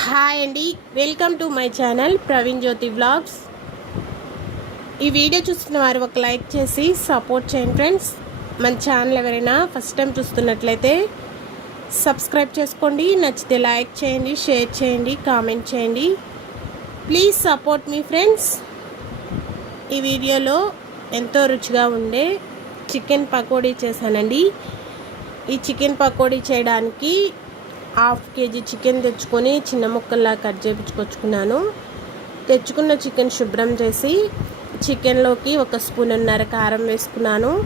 Hi అండి welcome to my channel Praveen Jyothi vlogs. ఈ video చూస్తున్న వారు ఒక లైక్ చేసి సపోర్ట్ చేయండి ఫ్రెండ్స్. మన ఛానల్ ఎవరైనా ఫస్ట్ టైం చూస్తున్నట్లయితే సబ్స్క్రైబ్ చేసుకోండి నచ్చితే లైక్ చేయండి షేర్ చేయండి కామెంట్ చేయండి. ప్లీజ్ సపోర్ట్ మీ ఫ్రెండ్స్. ఈ వీడియోలో ఎంతో రుచిగా ఉండే చికెన్ పకోడీ చేశానండి. ఈ చికెన్ పకోడీ చేయడానికి హాఫ్ కేజీ చికెన్ తెచ్చుకొని చిన్న ముక్కల్లా కట్ చేయించుకొచ్చుకున్నాను తెచ్చుకున్న చికెన్ శుభ్రం చేసి చికెన్లోకి ఒక స్పూన్నర కారం వేసుకున్నాను.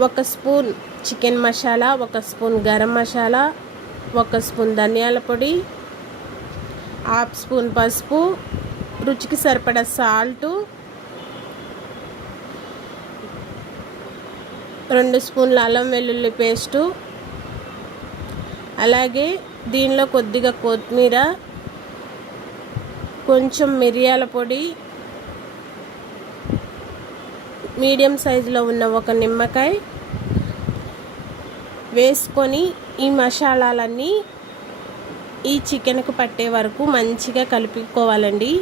ఒక స్పూన్ చికెన్ మసాలా ఒక స్పూన్ గరం మసాలా ఒక స్పూన్ ధనియాల పొడి హాఫ్ స్పూన్ పసుపు రుచికి సరిపడ సాల్టు రెండు స్పూన్ల అల్లం వెల్లుల్లి పేస్టు అలాగే దీనిలో కొద్దిగా కొత్తిమీర కొంచెం మిరియాల పొడి మీడియం సైజులో ఉన్న ఒక నిమ్మకాయ వేసుకొని ఈ మసాలాలన్నీ ఈ చికెన్కు పట్టే వరకు మంచిగా కలుపుకోవాలండి.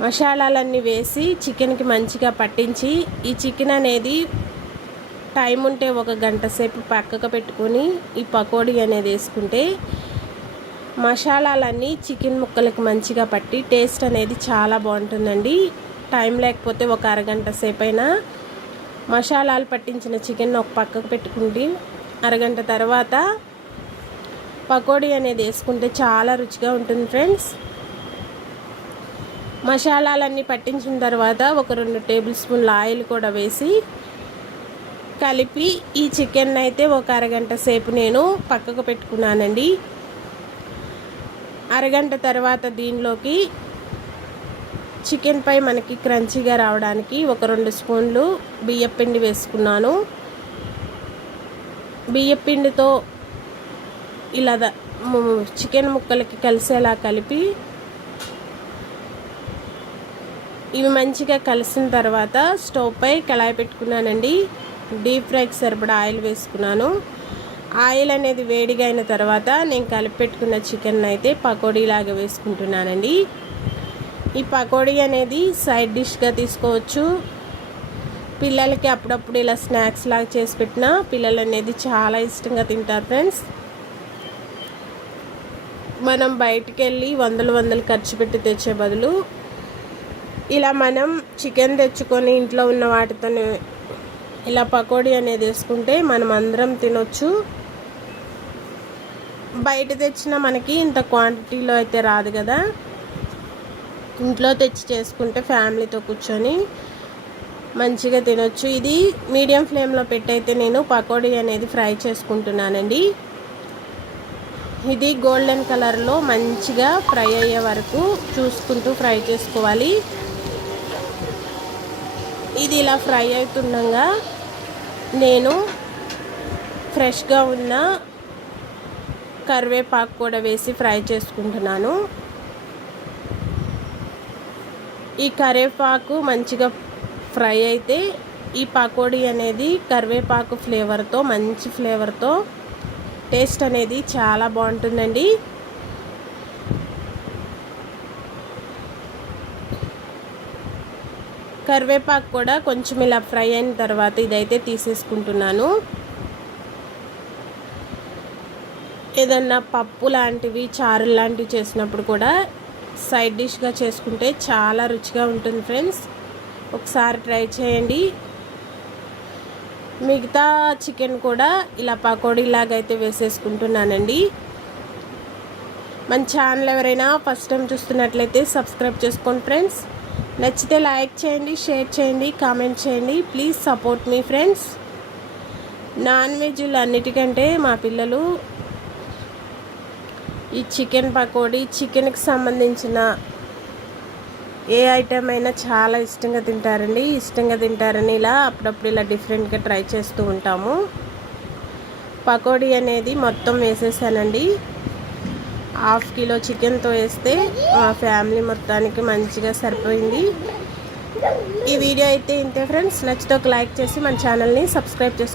మసాలాలన్నీ వేసి చికెన్కి మంచిగా పట్టించి ఈ చికెన్ అనేది టైం ఉంటే ఒక గంట సేపు పక్కకు పెట్టుకొని ఈ పకోడీ అనేది వేసుకుంటే మసాలాలన్నీ చికెన్ ముక్కలకు మంచిగా పట్టి టేస్ట్ అనేది చాలా బాగుంటుందండి. టైం లేకపోతే ఒక అరగంట సేపు అయినా మసాలాలు పట్టించిన చికెన్ ఒక పక్కకు పెట్టుకుంటే అరగంట తర్వాత పకోడీ అనేది వేసుకుంటే చాలా రుచిగా ఉంటుంది ఫ్రెండ్స్. మసాలాలన్నీ పట్టించిన తర్వాత ఒక రెండు టేబుల్ స్పూన్ల ఆయిల్ కూడా వేసి కలిపి ఈ చికెన్ అయితే ఒక అరగంట సేపు నేను పక్కకు పెట్టుకున్నానండి. అరగంట తర్వాత దీనిలోకి చికెన్ పై మనకి క్రంచీగా రావడానికి ఒక రెండు స్పూన్లు బియ్యపిండి వేసుకున్నాను. బియ్యపిండితో ఇలా చికెన్ ముక్కలకి కలిసేలా కలిపి ఇవి మంచిగా కలిసిన తర్వాత స్టవ్ పై కళాయి పెట్టుకున్నానండి. డీప్ ఫ్రైకి సరిపడా ఆయిల్ వేసుకున్నాను. ఆయిల్ అనేది వేడిగా అయిన తర్వాత నేను కలిపెట్టుకున్న చికెన్ అయితే పకోడీలాగా వేసుకుంటున్నానండి. ఈ పకోడీ అనేది సైడ్ డిష్గా తీసుకోవచ్చు. పిల్లలకి అప్పుడప్పుడు ఇలా స్నాక్స్ లాగా చేసి పెట్టిన పిల్లలు అనేది చాలా ఇష్టంగా తింటారు ఫ్రెండ్స్. మనం బయటికి వెళ్ళి వందలు వందలు ఖర్చు పెట్టి తెచ్చే బదులు ఇలా మనం చికెన్ తెచ్చుకొని ఇంట్లో ఉన్న వాటితో ఇలా పకోడీ అనేది వేసుకుంటే మనం అందరం తినొచ్చు. బయట తెచ్చిన మనకి ఇంత క్వాంటిటీలో అయితే రాదు కదా. ఇంట్లో తెచ్చి చేసుకుంటే ఫ్యామిలీతో కూర్చొని మంచిగా తినొచ్చు. ఇది మీడియం ఫ్లేమ్లో పెట్టయితే నేను పకోడీ అనేది ఫ్రై చేసుకుంటున్నానండి. ఇది గోల్డెన్ కలర్లో మంచిగా ఫ్రై అయ్యే వరకు చూసుకుంటూ ఫ్రై చేసుకోవాలి. ఇది ఇలా ఫ్రై అవుతుండగా నేను ఫ్రెష్గా ఉన్న కరివేపాకు కూడా వేసి ఫ్రై చేసుకుంటున్నాను. ఈ కరివేపాకు మంచిగా ఫ్రై అయితే ఈ పకోడీ అనేది కరివేపాకు ఫ్లేవర్తో మంచి ఫ్లేవర్తో టేస్ట్ అనేది చాలా బాగుంటుందండి. కరివేపాకు కూడా కొంచెం ఇలా ఫ్రై అయిన తర్వాత ఇదైతే తీసేసుకుంటున్నాను. ఏదన్నా పప్పు లాంటివి చారు లాంటివి చేసినప్పుడు కూడా సైడ్ డిష్గా చేసుకుంటే చాలా రుచిగా ఉంటుంది ఫ్రెండ్స్. ఒకసారి ట్రై చేయండి. మిగతా చికెన్ కూడా ఇలా పకోడీ వేసేసుకుంటున్నానండి. మన ఛానల్ ఎవరైనా ఫస్ట్ టైం చూస్తున్నట్లయితే సబ్స్క్రైబ్ చేసుకోండి ఫ్రెండ్స్. నచ్చితే లైక్ చేయండి షేర్ చేయండి కామెంట్ చేయండి. ప్లీజ్ సపోర్ట్ మీ ఫ్రెండ్స్ నాన్ వెజ్లు అన్నిటికంటే మా పిల్లలు ఈ చికెన్ పకోడీ చికెన్కి సంబంధించిన ఏ ఐటెం అయినా చాలా ఇష్టంగా తింటారండి. ఇష్టంగా తింటారని ఇలా అప్పుడప్పుడు ఇలా డిఫరెంట్గా ట్రై చేస్తూ ఉంటాము. పకోడీ అనేది మొత్తం వేసేసానండి. హాఫ్ కిలో చికెన్తో వేస్తే మా ఫ్యామిలీ మొత్తానికి మంచిగా సరిపోయింది. ఈ వీడియో అయితే ఇంతే ఫ్రెండ్స్. నచ్చితే ఒక లైక్ చేసి మన ఛానల్ని సబ్స్క్రైబ్ చేసుకోండి